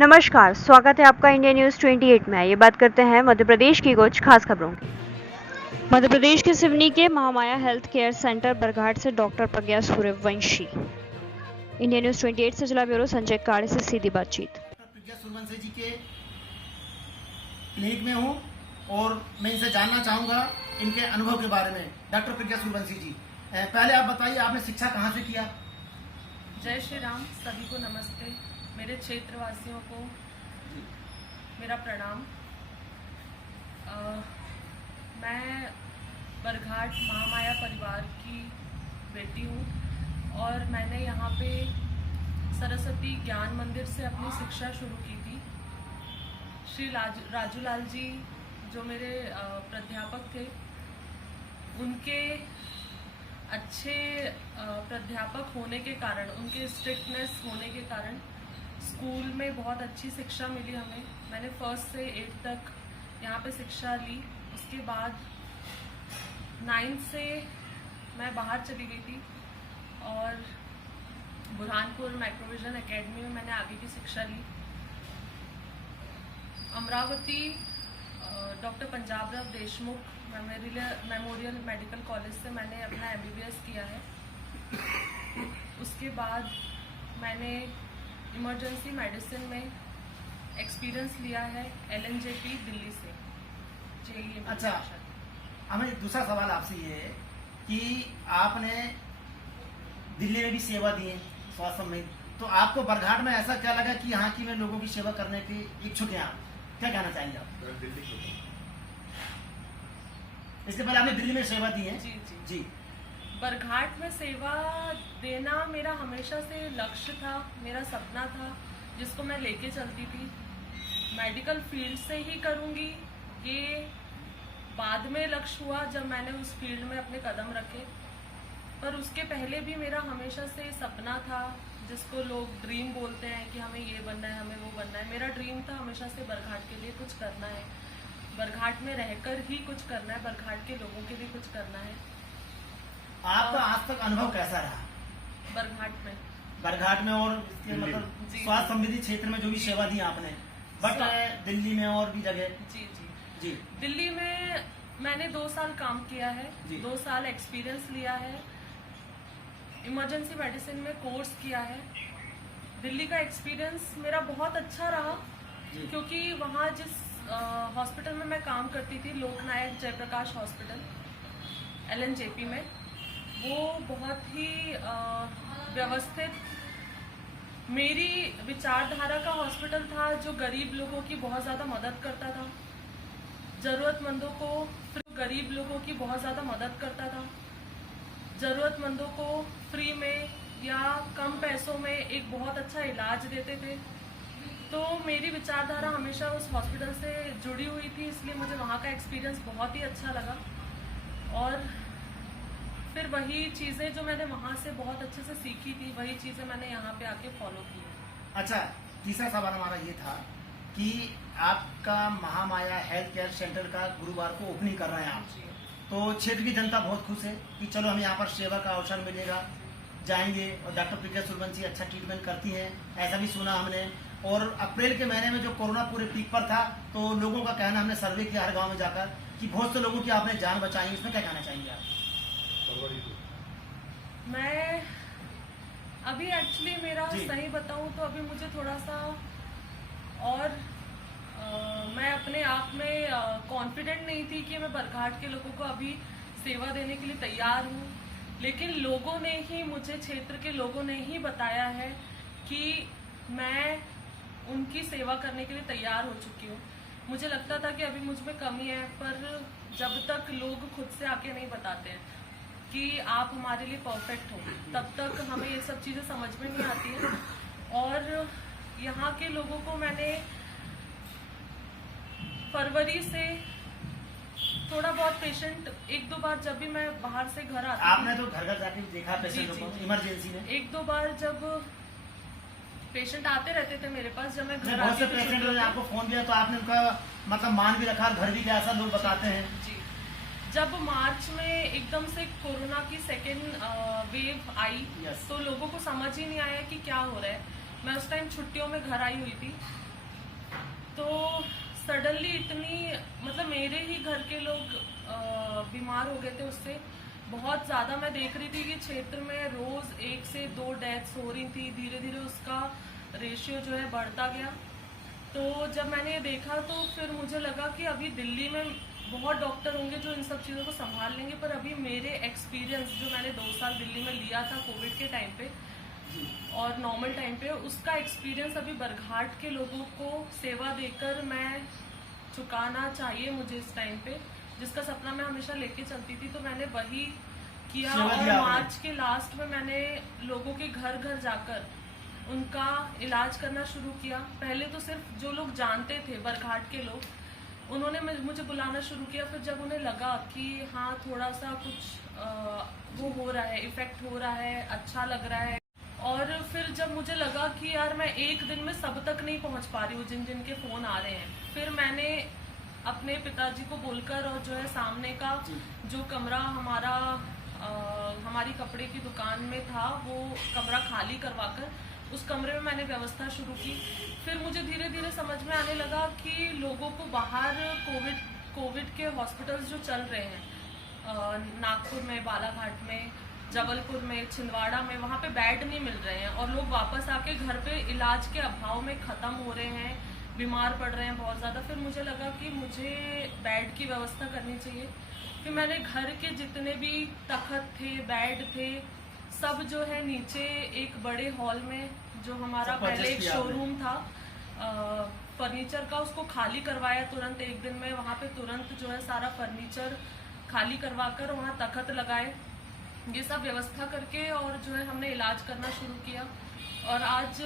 नमस्कार, स्वागत है आपका इंडिया न्यूज़ 28 में। ये बात करते हैं मध्य प्रदेश की कुछ खास खबरों की। मध्य प्रदेश के सिवनी के Mahamaya health care centre Barghat से डॉक्टर प्रज्ञा सूर्यवंशी। इंडिया न्यूज़ 28 से जिला ब्यूरो संजय काड़े से सीधी बातचीत। प्रज्ञा सूर्यवंशी जी के क्लिनिक में हूँ और मैं इनसे जानना चाहूँगा इनके अनुभव के बारे में। डॉक्टर प्रज्ञा सूर्यवंशी जी, पहले आप बताइए, आपने शिक्षा कहाँ से किया? जय श्री राम, सभी को नमस्ते। मेरे क्षेत्रवासियों को मेरा प्रणाम। मैं बरघाट महामाया परिवार की बेटी हूँ और मैंने यहाँ पे सरस्वती ज्ञान मंदिर से अपनी शिक्षा शुरू की थी। श्री राजूलाल जी जो मेरे प्राध्यापक थे, उनके अच्छे प्राध्यापक होने के कारण, उनके स्ट्रिक्टनेस होने के कारण स्कूल में बहुत अच्छी शिक्षा मिली हमें। मैंने फर्स्ट से 8 तक यहाँ पे शिक्षा ली। उसके बाद 9th से मैं बाहर चली गई थी और बुरहानपुर माइक्रोविजन एकेडमी में मैंने आगे की शिक्षा ली। Amravati doctor Panjabrao Deshmukh memorial medical college से मैंने अपना MBBS किया है। उसके बाद मैंने इमरजेंसी मेडिसिन में एक्सपीरियंस लिया है LNJP दिल्ली से। अच्छा, हमें दूसरा सवाल आपसे ये है कि आपने दिल्ली में भी सेवा दी है स्वास्थ्य में, तो आपको बरघाट में ऐसा क्या लगा कि यहाँ की में लोगों की सेवा करने की इच्छुक हैं आप? क्या कहना चाहेंगे आप? इसके पहले आपने दिल्ली में सेवा दी है। जी। बरघाट में सेवा देना मेरा हमेशा से लक्ष्य था, मेरा सपना था, जिसको मैं लेके चलती थी। मेडिकल फील्ड से ही करूँगी, ये बाद में लक्ष्य हुआ जब मैंने उस फील्ड में अपने कदम रखे। पर उसके पहले भी मेरा हमेशा से सपना था, जिसको लोग ड्रीम बोलते हैं कि हमें ये बनना है, हमें वो बनना है। मेरा ड्रीम था हमेशा से बरघाट के लिए कुछ करना है, बरघाट में रहकर ही कुछ करना है, बरघाट के लोगों के लिए कुछ करना है। आपका आज तक अनुभव कैसा रहा बरघाट में और इसके मतलब स्वास्थ्य संबंधी क्षेत्र में जो भी सेवा दी आपने, बट दिल्ली में और भी जगह? जी। दिल्ली में मैंने 2 साल काम किया है, 2 साल एक्सपीरियंस लिया है, इमरजेंसी मेडिसिन में कोर्स किया है। दिल्ली का एक्सपीरियंस मेरा बहुत अच्छा रहा, क्योंकि वहाँ जिस हॉस्पिटल में मैं काम करती थी, लोकनायक जयप्रकाश हॉस्पिटल LNJP में, वो बहुत ही व्यवस्थित, मेरी विचारधारा का हॉस्पिटल था, जो गरीब लोगों की बहुत ज़्यादा मदद करता था, ज़रूरतमंदों को, गरीब लोगों की बहुत ज़्यादा मदद करता था, ज़रूरतमंदों को फ्री में या कम पैसों में एक बहुत अच्छा इलाज देते थे। तो मेरी विचारधारा हमेशा उस हॉस्पिटल से जुड़ी हुई थी, इसलिए मुझे वहाँ का एक्सपीरियंस बहुत ही अच्छा लगा। और फिर वही चीज़ें जो मैंने वहाँ से बहुत अच्छे से सीखी थी, वही चीज़ें मैंने यहाँ पे आके फॉलो की है। अच्छा, तीसरा सवाल हमारा ये था कि आपका महामाया हेल्थ केयर सेंटर का गुरुवार को ओपनिंग कर रहे हैं आप, तो क्षेत्र की जनता बहुत खुश है कि चलो हमें यहाँ पर सेवा का अवसर मिलेगा, जाएंगे। और डॉक्टर प्रज्ञा सूर्यवंशी अच्छा ट्रीटमेंट करती हैं, ऐसा भी सुना हमने। और अप्रैल के महीने में जो कोरोना पूरे पीक पर था, तो लोगों का कहना, हमने सर्वे किया हर गांव में जाकर, कि बहुत से लोगों की आपने जान बचाई। इसमें क्या कहना चाहेंगे आप? मैं अभी एक्चुअली मेरा सही बताऊं तो अभी मुझे थोड़ा सा और मैं अपने आप में कॉन्फिडेंट नहीं थी कि मैं बरघाट के लोगों को अभी सेवा देने के लिए तैयार हूँ। लेकिन लोगों ने ही, मुझे क्षेत्र के लोगों ने ही बताया है कि मैं उनकी सेवा करने के लिए तैयार हो चुकी हूँ। मुझे लगता था कि अभी मुझ में कमी है, पर जब तक लोग खुद से आके नहीं बताते हैं कि आप हमारे लिए परफेक्ट हो, तब तक हमें ये सब चीज़ें समझ में नहीं आती हैं। और यहाँ के लोगों को मैंने फरवरी से थोड़ा बहुत पेशेंट, 1-2 बार जब भी मैं बाहर से घर आती, आपने तो घर घर जाके देखा पेशेंट को इमरजेंसी में? 1-2 बार जब पेशेंट आते रहते थे मेरे पास, जब मैं घर बहुत से पेशेंट ने आपको फोन किया तो आपने उनका मतलब मान भी रखा, घर भी गया, ऐसा लोग बताते हैं। जी। जब मार्च में एकदम से कोरोना की सेकेंड वेव आई, तो लोगों को समझ ही नहीं आया कि क्या हो रहा है। मैं उस टाइम छुट्टियों में घर आई हुई थी, तो सडनली इतनी मतलब मेरे ही घर के लोग बीमार हो गए थे उससे बहुत ज़्यादा। मैं देख रही थी कि क्षेत्र में रोज़ 1 से 2 डेथ्स हो रही थी, धीरे धीरे उसका रेशियो जो है बढ़ता गया। तो जब मैंने ये देखा तो फिर मुझे लगा कि अभी दिल्ली में बहुत डॉक्टर होंगे जो इन सब चीज़ों को संभाल लेंगे, पर अभी मेरे एक्सपीरियंस जो मैंने 2 साल दिल्ली में लिया था कोविड के टाइम पे और नॉर्मल टाइम पे, उसका एक्सपीरियंस अभी बरघाट के लोगों को सेवा देकर मैं चुकाना चाहिए मुझे इस टाइम पे, जिसका सपना मैं हमेशा लेके चलती थी। तो मैंने वही किया और मार्च के लास्ट में मैंने लोगों के घर घर जाकर उनका इलाज करना शुरू किया। पहले तो सिर्फ जो लोग जानते थे बरघाट के लोग, उन्होंने मुझे बुलाना शुरू किया। फिर जब उन्हें लगा कि हाँ थोड़ा सा कुछ वो हो रहा है, इफेक्ट हो रहा है, अच्छा लग रहा है, और फिर जब मुझे लगा कि यार मैं एक दिन में सब तक नहीं पहुंच पा रही हूँ जिन जिन के फ़ोन आ रहे हैं, फिर मैंने अपने पिताजी को बोलकर और जो है सामने का जो कमरा हमारी कपड़े की दुकान में था वो कमरा खाली करवाकर उस कमरे में मैंने व्यवस्था शुरू की। फिर मुझे धीरे धीरे समझ में आने लगा कि लोगों को बाहर कोविड के हॉस्पिटल्स जो चल रहे हैं नागपुर में, बालाघाट में, जबलपुर में, छिंदवाड़ा में, वहाँ पे बेड नहीं मिल रहे हैं और लोग वापस आके घर पे इलाज के अभाव में ख़त्म हो रहे हैं, बीमार पड़ रहे हैं बहुत ज़्यादा। फिर मुझे लगा कि मुझे बेड की व्यवस्था करनी चाहिए। फिर मैंने घर के जितने भी तखत थे, बेड थे, सब जो है नीचे एक बड़े हॉल में जो हमारा पहले एक शोरूम था फर्नीचर का, उसको खाली करवाया तुरंत एक दिन में। वहाँ पे तुरंत जो है सारा फर्नीचर खाली करवाकर वहाँ तखत लगाए, ये सब व्यवस्था करके और जो है हमने इलाज करना शुरू किया। और आज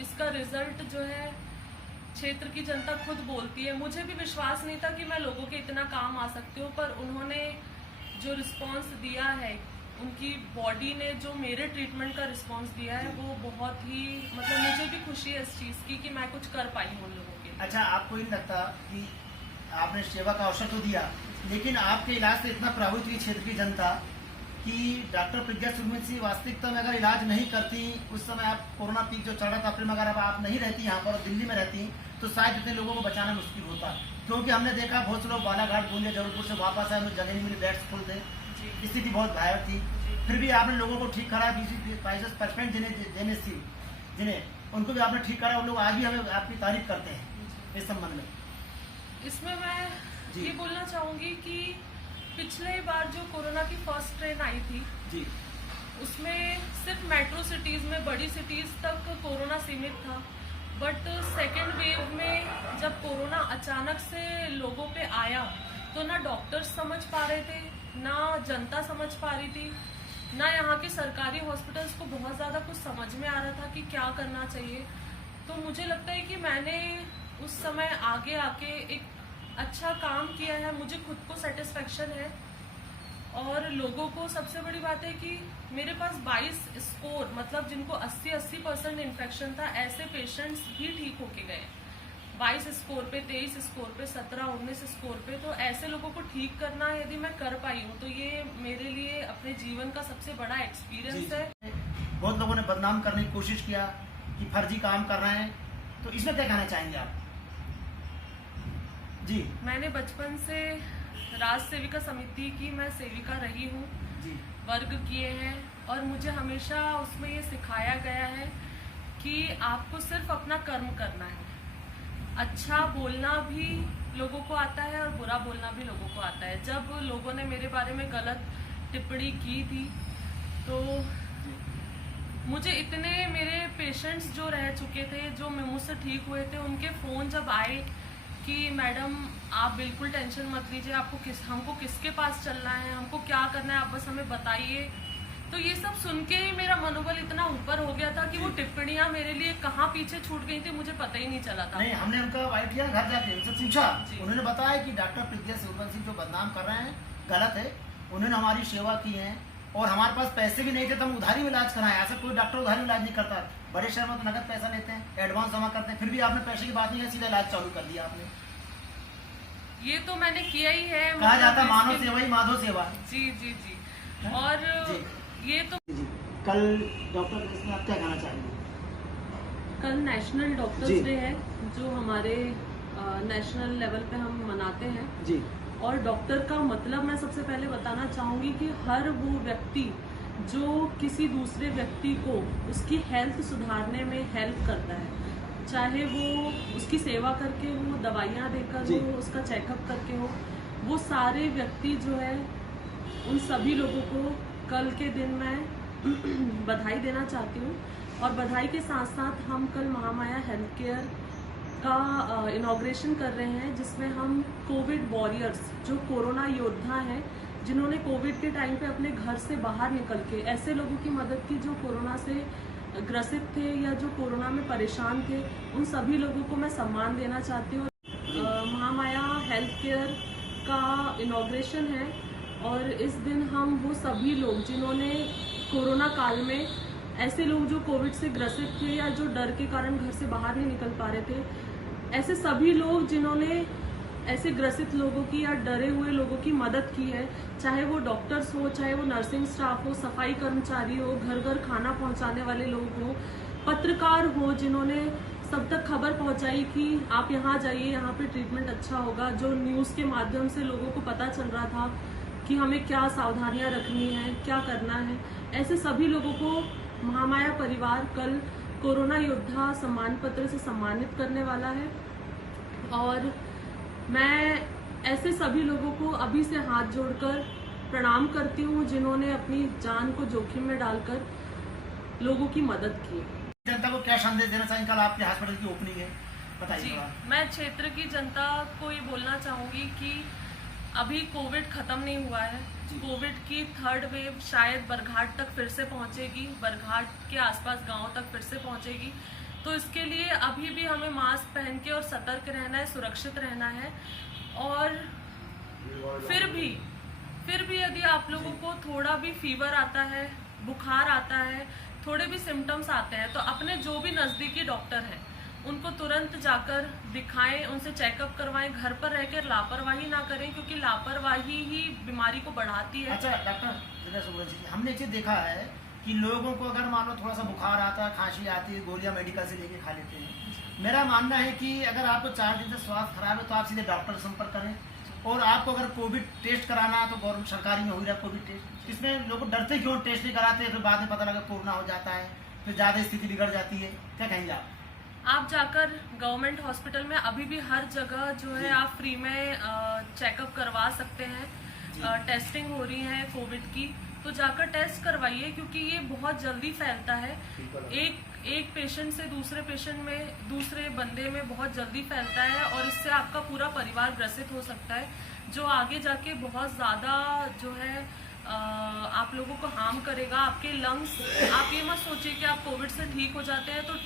इसका रिजल्ट जो है क्षेत्र की जनता खुद बोलती है। मुझे भी विश्वास नहीं था कि मैं लोगों के इतना काम आ सकती हूँ, पर उन्होंने जो रिस्पांस दिया है, उनकी बॉडी ने जो मेरे ट्रीटमेंट का रिस्पांस दिया है वो बहुत ही मतलब मुझे भी खुशी है इस चीज़ की कि मैं कुछ कर पाई हूँ उन लोगों के। अच्छा, आपको नहीं लगता कि आपने सेवा का अवसर तो दिया, लेकिन आपके इलाज से इतना प्रभावित हुई क्षेत्र की जनता कि डॉक्टर प्रज्ञा सूर्यवंशी वास्तविकता में अगर इलाज नहीं करती, उस समय आप कोरोना पीक जो चल रहा था अप्रैल में, अगर आप नहीं रहती यहाँ पर और दिल्ली में रहती तो शायद इतने लोगों को बचाना मुश्किल होता। क्योंकि हमने देखा बहुत से लोग बालाघाट, बूंदे, जबलपुर से वापस आए, जगह नहीं मिली, बेड्स फुल थे, स्थिति बहुत भयावह थी। फिर भी आपने लोगों को ठीक कराया, 20% जिन्हें उनको भी आपने ठीक कराया। उन लोग आज भी हमें आपकी तारीफ करते हैं इस संबंध में। इसमें मैं ये बोलना चाहूँगी कि पिछले बार जो कोरोना की फर्स्ट ट्रेन आई थी जी, उसमें सिर्फ मेट्रो सिटीज़ में, बड़ी सिटीज़ तक कोरोना सीमित था। बट सेकेंड वेव में जब कोरोना अचानक से लोगों पे आया तो ना डॉक्टर्स समझ पा रहे थे, ना जनता समझ पा रही थी, ना यहाँ के सरकारी हॉस्पिटल्स को बहुत ज़्यादा कुछ समझ में आ रहा था कि क्या करना चाहिए। तो मुझे लगता है कि मैंने उस समय आगे आके एक अच्छा काम किया है, मुझे खुद को सेटिस्फेक्शन है। और लोगों को सबसे बड़ी बात है कि मेरे पास 22 स्कोर, मतलब जिनको 80% इन्फेक्शन था, ऐसे पेशेंट्स भी ठीक होके गए 22 स्कोर पे, 23 स्कोर पे, 17, 19 स्कोर पे। तो ऐसे लोगों को ठीक करना यदि मैं कर पाई हूँ तो ये मेरे लिए अपने जीवन का सबसे बड़ा एक्सपीरियंस है। बहुत लोगों ने बदनाम करने की कोशिश किया कि फर्जी काम कर रहे हैं, तो इसमें क्या कहना चाहेंगे आप? जी, मैंने बचपन से राज सेविका समिति की मैं सेविका रही हूँ, वर्ग किए हैं, और मुझे हमेशा उसमें ये सिखाया गया है कि आपको सिर्फ अपना कर्म करना है। अच्छा बोलना भी लोगों को आता है और बुरा बोलना भी लोगों को आता है। जब लोगों ने मेरे बारे में गलत टिप्पणी की थी तो मुझे इतने मेरे पेशेंट्स जो रह चुके थे, जो मुझसे ठीक हुए थे, उनके फ़ोन जब आए कि मैडम आप बिल्कुल टेंशन मत लीजिए, हमको किसके पास चलना है, हमको क्या करना है, आप बस हमें बताइए। तो ये सब सुन के ही मेरा मनोबल इतना ऊपर हो गया था कि वो टिप्पणियां मेरे लिए कहाँ पीछे छूट गई थी मुझे पता ही नहीं चला था। नहीं, हमने उनका वाइट किया, घर जाके उनसे पूछा, उन्होंने बताया कि डॉक्टर प्रज्ञा सूर्यवंशी जो बदनाम कर रहे हैं गलत है, उन्होंने हमारी सेवा की है और हमारे पास पैसे भी नहीं थे तो हम उधारी में इलाज कराएं। ऐसा कोई डॉक्टर उधारी में इलाज नहीं करता, बड़े शहर में तो नगद पैसा लेते हैं, एडवांस जमा करते हैं, फिर भी आपने पैसे की बात नहीं है, सीधा इलाज चालू कर दिया आपने। ये तो मैंने किया ही है, कहा जाता मानव सेवा ही माधव सेवा। जी जी जी। और ये तो कल डॉक्टर डे में आप क्या कहना चाहेंगे? कल नेशनल डॉक्टर्स डे है, जो हमारे नेशनल लेवल पे हम मनाते हैं जी। और डॉक्टर का मतलब मैं सबसे पहले बताना चाहूँगी कि हर वो व्यक्ति जो किसी दूसरे व्यक्ति को उसकी हेल्थ सुधारने में हेल्प करता है, चाहे वो उसकी सेवा करके हो, दवाइयाँ देकर हो, उसका चेकअप करके हो, वो सारे व्यक्ति जो है उन सभी लोगों को कल के दिन मैं बधाई देना चाहती हूँ। और बधाई के साथ साथ हम कल महामाया हेल्थ केयर का इनॉग्रेशन कर रहे हैं, जिसमें हम कोविड वॉरियर्स जो कोरोना योद्धा हैं, जिन्होंने कोविड के टाइम पे अपने घर से बाहर निकल के ऐसे लोगों की मदद की जो कोरोना से ग्रसित थे या जो कोरोना में परेशान थे, उन सभी लोगों को मैं सम्मान देना चाहती हूँ। महामाया हेल्थ केयर का इनॉग्रेशन है और इस दिन हम वो सभी लोग जिन्होंने कोरोना काल में ऐसे लोग जो कोविड से ग्रसित थे या जो डर के कारण घर से बाहर नहीं निकल पा रहे थे, ऐसे सभी लोग जिन्होंने ऐसे ग्रसित लोगों की या डरे हुए लोगों की मदद की है, चाहे वो डॉक्टर्स हो, चाहे वो नर्सिंग स्टाफ हो, सफाई कर्मचारी हो, घर घर खाना पहुंचाने वाले लोग हो, पत्रकार हो जिन्होंने सब तक खबर पहुंचाई कि आप यहाँ जाइए, यहाँ पे ट्रीटमेंट अच्छा होगा, जो न्यूज़ के माध्यम से लोगों को पता चल रहा था कि हमें क्या सावधानियां रखनी है, क्या करना है, ऐसे सभी लोगों को महामाया परिवार कल कोरोना योद्धा सम्मान पत्र से सम्मानित करने वाला है। और मैं ऐसे सभी लोगों को अभी से हाथ जोड़कर प्रणाम करती हूँ जिन्होंने अपनी जान को जोखिम में डालकर लोगों की मदद की। जनता को क्या संदेश देना चाहिए? कल आपके हॉस्पिटल की ओपनिंग है, बताइए। मैं क्षेत्र की जनता को ये बोलना चाहूँगी कि अभी कोविड खत्म नहीं हुआ है। कोविड की थर्ड वेव शायद बरघाट तक फिर से पहुंचेगी, बरघाट के आसपास गांव तक फिर से पहुंचेगी। तो इसके लिए अभी भी हमें मास्क पहन के और सतर्क रहना है, सुरक्षित रहना है। और फिर भी यदि आप लोगों को थोड़ा भी फीवर आता है, बुखार आता है, थोड़े भी सिम्टम्स आते हैं, तो अपने जो भी नज़दीकी डॉक्टर हैं उनको तुरंत जाकर दिखाएं, उनसे चेकअप करवाएं। घर पर रहकर लापरवाही ना करें, क्योंकि लापरवाही ही बीमारी को बढ़ाती है। अच्छा डॉक्टर, हमने ये देखा है कि लोगों को अगर मान लो थोड़ा सा बुखार आता है, खांसी आती है, गोलियां मेडिकल से लेके खा लेते हैं। मेरा मानना है कि अगर आपको 4 दिन से स्वास्थ्य खराब है तो आप सीधे डॉक्टर से संपर्क करें। और आपको अगर कोविड टेस्ट कराना है तो गवर्नमेंट सरकारी में हो रहा है कोविड टेस्ट। इसमें लोग डरते क्यों टेस्ट नहीं कराते, फिर बाद में पता लगा कोरोना हो जाता है, फिर ज़्यादा स्थिति बिगड़ जाती है। क्या कहेंगे आप जाकर गवर्नमेंट हॉस्पिटल में अभी भी हर जगह जो है आप फ्री में चेकअप करवा सकते हैं। टेस्टिंग हो रही है कोविड की, तो जाकर टेस्ट करवाइए, क्योंकि ये बहुत जल्दी फैलता है। एक पेशेंट से दूसरे पेशेंट में, दूसरे बंदे में बहुत जल्दी फैलता है और इससे आपका पूरा परिवार ग्रसित हो सकता है, जो आगे जाके बहुत ज़्यादा जो है आप लोगों को हार्म करेगा। आपके लंग्स, आप ये मत सोचिए कि आप कोविड से ठीक हो जाते हैं तो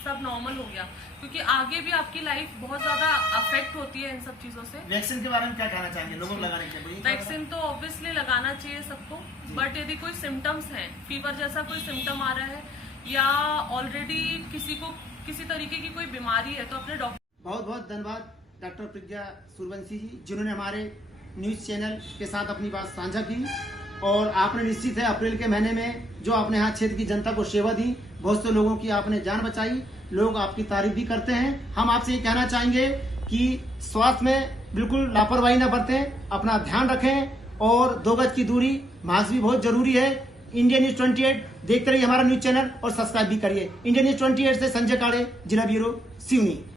सब नॉर्मल हो गया, क्योंकि आगे भी आपकी लाइफ बहुत ज्यादा अफेक्ट होती है इन सब चीजों से। वैक्सीन के बारे में क्या कहना चाहेंगे? लोगों को लगाने के लिए वैक्सीन तो ऑब्वियसली लगाना चाहिए सबको, बट यदि कोई सिम्टम्स हैं, फीवर जैसा कोई सिम्टम आ रहा है या ऑलरेडी किसी को किसी तरीके की कोई बीमारी है, तो अपने डॉक्टर। बहुत बहुत धन्यवाद डॉक्टर प्रज्ञा सूर्यवंशी जी, जिन्होंने हमारे न्यूज चैनल के साथ अपनी बात साझा की। और आपने निश्चित है अप्रैल के महीने में जो आपने यहाँ क्षेत्र की जनता को सेवा दी, बहुत से लोगों की आपने जान बचाई, लोग आपकी तारीफ भी करते हैं। हम आपसे ये कहना चाहेंगे कि स्वास्थ्य में बिल्कुल लापरवाही न बरतें, अपना ध्यान रखें और 2 गज की दूरी, मास्क भी बहुत जरूरी है। इंडिया न्यूज 28 देखते रहिए हमारा न्यूज चैनल और सब्सक्राइब भी करिए। इंडिया न्यूज 28 से संजय काड़े, जिला ब्यूरो, सिवनी।